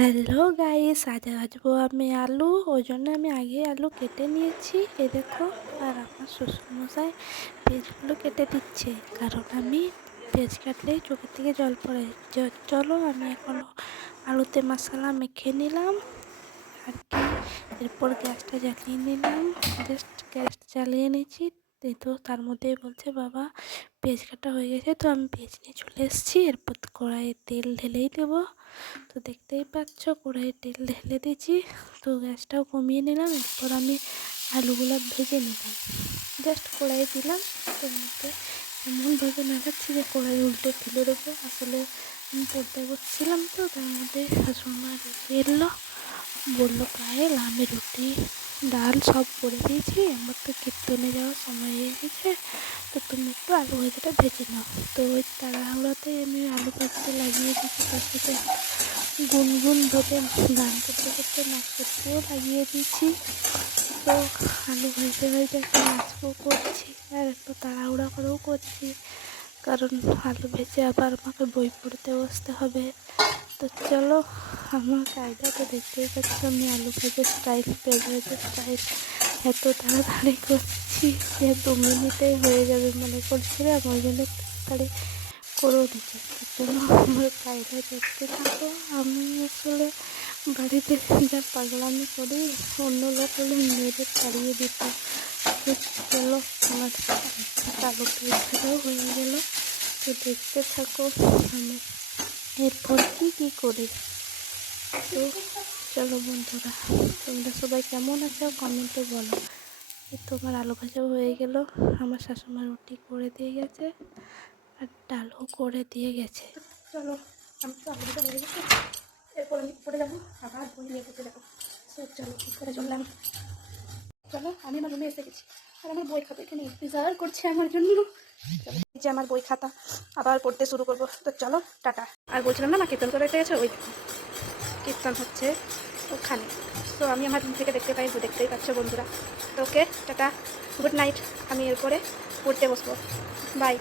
Hello guys, আজ ভাজবো আমি আলু। ওই জন্য আমি আগে আলু কেটে নিয়েছি, এই দেখো। আর আমার শ্বশুরমশাই পেঁয়াজগুলো কেটে দিচ্ছে, কারণ আমি পেঁয়াজ কাটলেই চোখের থেকে জল পড়ে। চলো আমি এখন আলুতে মশলা মেখে নিলাম আর কি। এরপর গ্যাসটা জ্বালিয়ে নিলাম, জাস্ট গ্যাস জ্বালিয়ে নিয়েছি। এই তো তার মধ্যেই বলছে বাবা পেঁয়াজ কাটা হয়ে গেছে, তো আমি পেঁয়াজ নিয়ে চলে এসেছি। এরপর কড়াইয়ে তেল ঢেলেই দেবো। তো দেখতেই পাচ্ছ কড়াইয়ে তেল ঢেলে দিয়েছি, তো গ্যাসটাও কমিয়ে নিলাম। এরপর আমি আলুগুলো ভেজে নিলাম, জাস্ট কড়াইয়ে দিলাম। তোর মধ্যে এমনভাবে নাড়াচ্ছি যে কড়াই উল্টে ফেলে দেবো। আসলে আমি পড়তে বসছিলাম, তো তার মধ্যে শাশুড়িমা রুটি এলো, বললো পায়েল আমি রুটি ডাল সব করে দিয়েছি, আমার তো কীর্তনে যাওয়ার সময় হয়ে গেছে, তো তুমি একটু আলু ভাজাটা ভেজে নাও। তো ওই তাড়াহুড়োতেই আমি আলু ভাজতে লাগিয়ে দিয়েছি, তার সাথে গুনগুনভাবে গান করতে করতে নাচ করতেও লাগিয়ে দিয়েছি। তো আলু ভাজতে ভাজতে একটা নাচও করছি আর একটু তাড়াহুড়া করেও করছি, কারণ আলু ভেজে আবার আমাকে বই পড়তে বসতে হবে। তো চলো, আমার কায়দা তো দেখতেই পাচ্ছ, আমি আলু ভাজার স্টাইল, পেঁয়াজ ভাজার স্টাইল এত তাড়াতাড়ি করছি যে 2 মিনিটেই হয়ে যাবে মনে করছিলাম, ওই জন্য তাড়াতাড়ি করেও দিচ্ছি। তার জন্য আমার কায়দা দেখতে থাকো। আমি আসলে বাড়িতে যা পাগলামি করি, অন্য লোক হলে মেরে তাড়িয়ে দিত। তো চলো, আমার আলু ভাজাও হয়ে গেল, তো দেখতে থাকো আমি এরপর কি করি। তো চলো বন্ধুরা, তোমরা সবাই কেমন আছো কমেন্টে বলো। এই তোমার আলু ভাজাও হয়ে গেল, আমার শাশুড়ি রুটি করে দিয়ে গেছে আর ডালও করে দিয়ে গেছে। চলো, আমি তো আলু ভাজা হয়ে গেছে। এরপর আমি উপরে যাবো, আবার বই নিয়ে বসে যাবো। চলো ঠিক করে চললাম। চলো, আমি আমার রুমে এসে গেছি, আর আমার বই খাতা এখানে ইন্তজার করছে আমার জন্য। চলো, এই যে আমার বই খাতা, আবার পড়তে শুরু করবো। তো চলো টাটা। আর বলছিলাম না কীর্তন করে গেছে, ওই কীর্তন হচ্ছে ওখানে। তো আমি আমার রুম থেকে দেখতেই পাচ্ছ বন্ধুরা। তো ওকে টাটা, গুড নাইট। আমি এরপরে পড়তে বসবো, বাই।